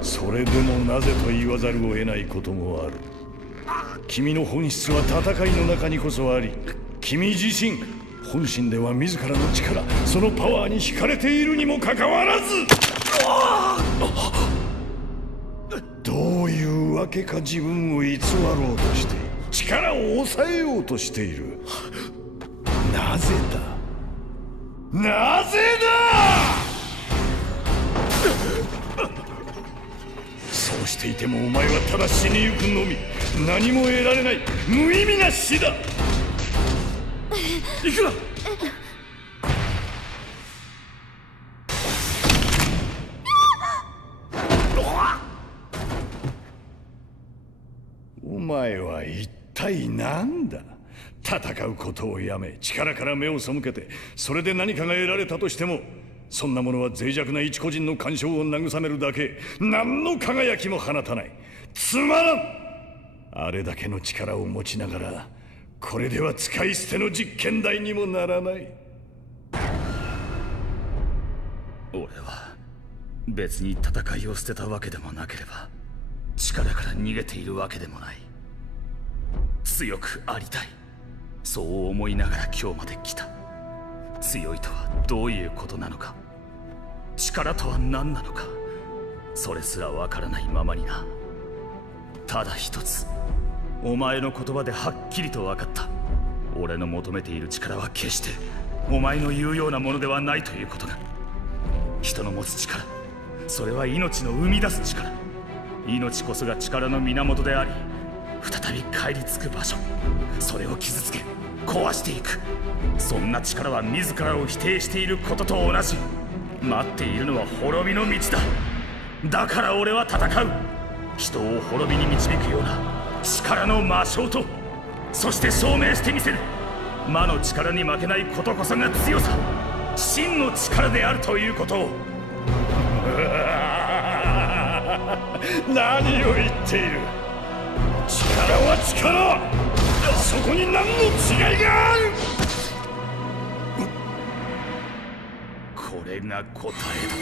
それでもなぜと言わざるを得ないこともある。君の本質は戦いの中にこそあり、君自身本心では自らの力、そのパワーに惹かれているにもかかわらず、どういうわけか自分を偽ろうとして、力を抑えようとしている。なぜだ、なぜだ。そうしていてもお前はただ死にゆくのみ、何も得られない無意味な死だ。行くな。お前は一体何だ。戦うことをやめ、力から目を背けて、それで何かが得られたとしても、そんなものは脆弱な一個人の感傷を慰めるだけ、何の輝きも放たない。つまらん。あれだけの力を持ちながら、これでは使い捨ての実験台にもならない。俺は別に戦いを捨てたわけでもなければ、力から逃げているわけでもない。強くありたい、そう思いながら今日まで来た。強いとはどういうことなのか、力とは何なのか、それすらわからないままにな。ただ一つ、お前の言葉ではっきりと分かった。俺の求めている力は決してお前の言うようなものではないということが。人の持つ力、それは命の生み出す力。命こそが力の源であり、再び帰り着く場所。それを傷つけ壊していく、そんな力は自らを否定していることと同じ。待っているのは滅びの道だ。だから俺は戦う。人を滅びに導くような力の魔性と、そして証明してみせる。魔の力に負けないことこそが強さ、真の力であるということを。何を言っている。力は力、そこに何の違いがある。これが答えだ。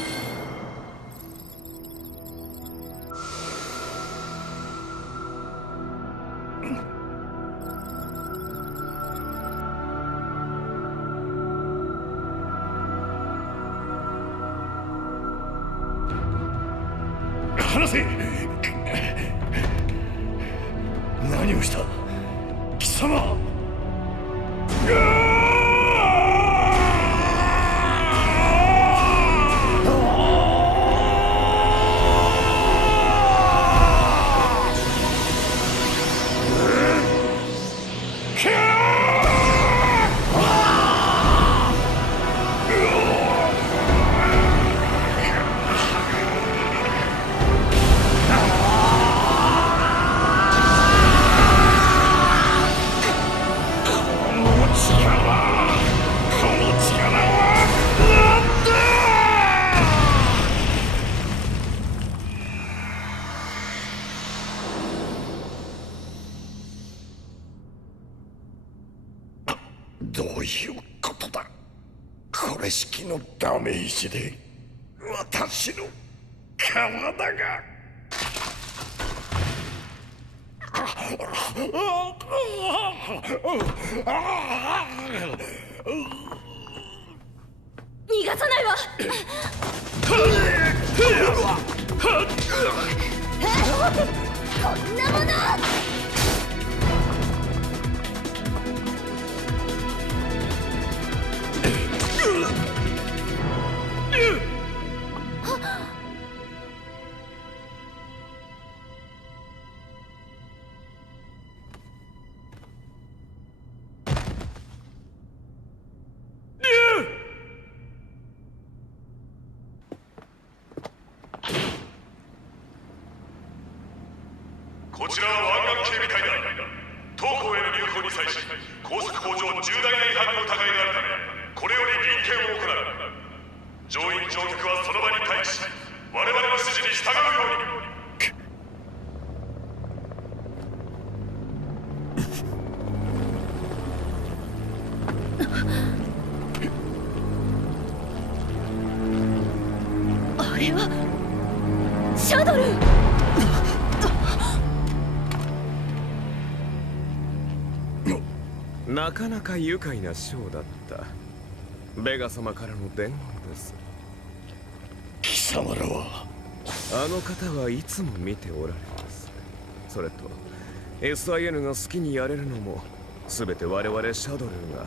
話せ。何をした貴様。どういうことだ。これしきのダメージで私の体が。逃がさないわ。こんなもの。こちらは湾岸警備隊だ。当港への入港に際し、高速法上重大な違反の疑いがあるため、これより臨検を行う。乗員乗客はその場に待機し、我々の指示に従うように。あれはシャドル。なかなか愉快なショーだった。ベガ様からの伝言です。貴様らは。あの方はいつも見ておられます。それと SIN が好きにやれるのも全て我々シャドルが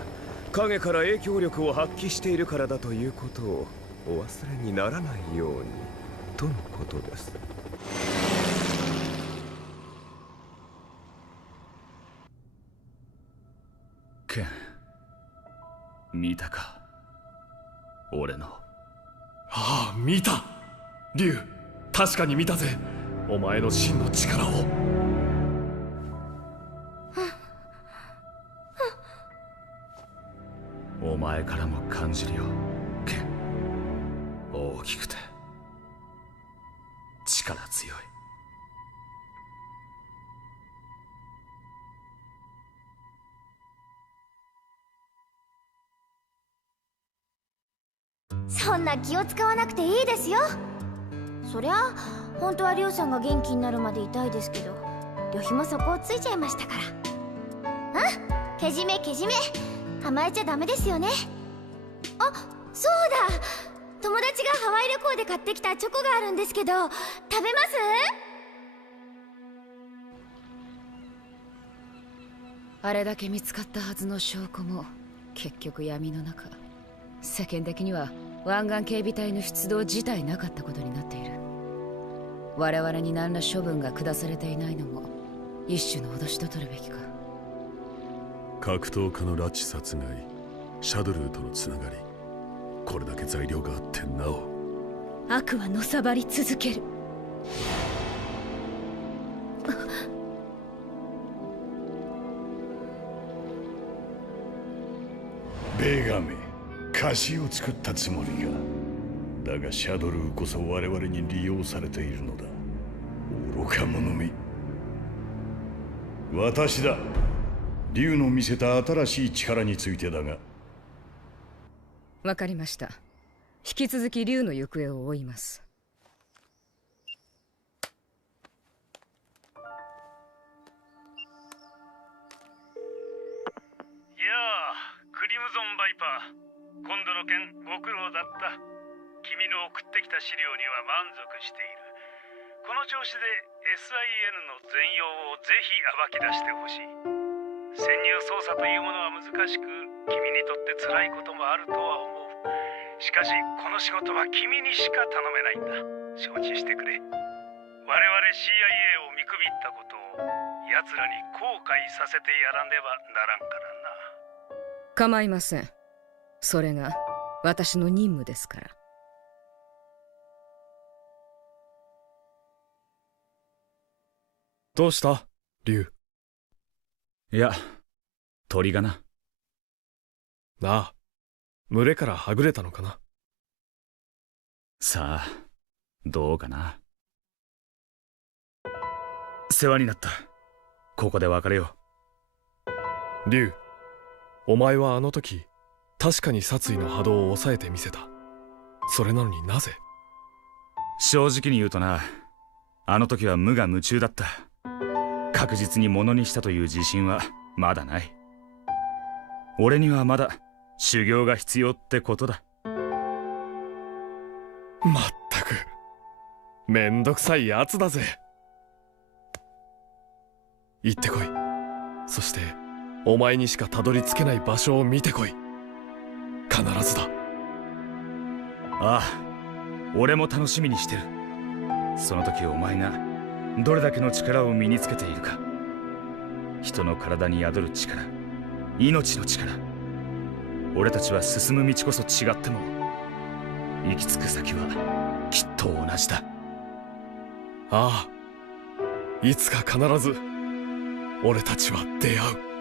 影から影響力を発揮しているからだということをお忘れにならないようにとのことです。ケン、見たか、俺の。ああ、見た。竜、確かに見たぜ、お前の真の力を。お前からも感じるよ、ケン。大きくて力強い。そんな気を使わなくていいですよ。そりゃ本当はリュウさんが元気になるまでいたいですけど、旅費もそこをついちゃいましたから。けじめけじめ、甘えちゃダメですよね。あ、そうだ、友達がハワイ旅行で買ってきたチョコがあるんですけど、食べます？あれだけ見つかったはずの証拠も結局闇の中。世間的には湾岸警備隊の出動自体なかったことになっている。我々に何ら処分が下されていないのも一種の脅しと取るべきか。格闘家の拉致殺害、シャドルーとのつながり、これだけ材料があってなお悪はのさばり続ける。ベガメ、菓子を作ったつもりが。だがシャドルーこそ我々に利用されているのだ。愚か者め。私だ。竜の見せた新しい力についてだが。わかりました。引き続き竜の行方を追います。やあ、クリムゾンバイパー。今度の件ご苦労だった。君の送ってきた資料には満足している。この調子で SIN の全容をぜひ暴き出してほしい。潜入捜査というものは難しく、君にとって辛いこともあるとは思う。しかしこの仕事は君にしか頼めないんだ。承知してくれ。我々 CIA を見くびったことを奴らに後悔させてやらねばならんからな。構いません。それが私の任務ですから。どうした竜？いや、鳥がな。なあ、群れからはぐれたのかな。さあ、どうかな。世話になった。ここで別れよう。竜、お前はあの時確かに殺意の波動を抑えてみせた。それなのになぜ？正直に言うとな、あの時は無我夢中だった。確実にものにしたという自信はまだない。俺にはまだ修行が必要ってことだ。まったくめんどくさいやつだぜ。行ってこい。そしてお前にしかたどり着けない場所を見てこい。必ずだ。ああ、俺も楽しみにしてる。その時お前がどれだけの力を身につけているか。人の体に宿る力、命の力。俺たちは進む道こそ違っても行き着く先はきっと同じだ。ああ、いつか必ず俺たちは出会う。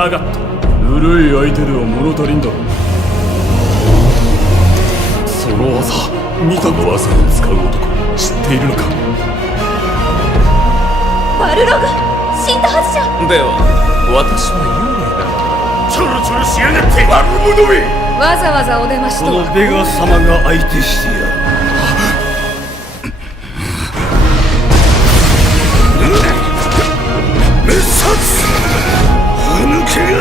ターガット。ぬるい相手では物足りんだろ。その技、見た技を使う男知っているのか。バルログ、死んだはずじゃ。では私は幽霊だ。チョロチョロしやがって悪者め。わざわざお出ましとは。このベガ様が相手してやる。滅殺歯抜けが。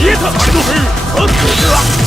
見えた。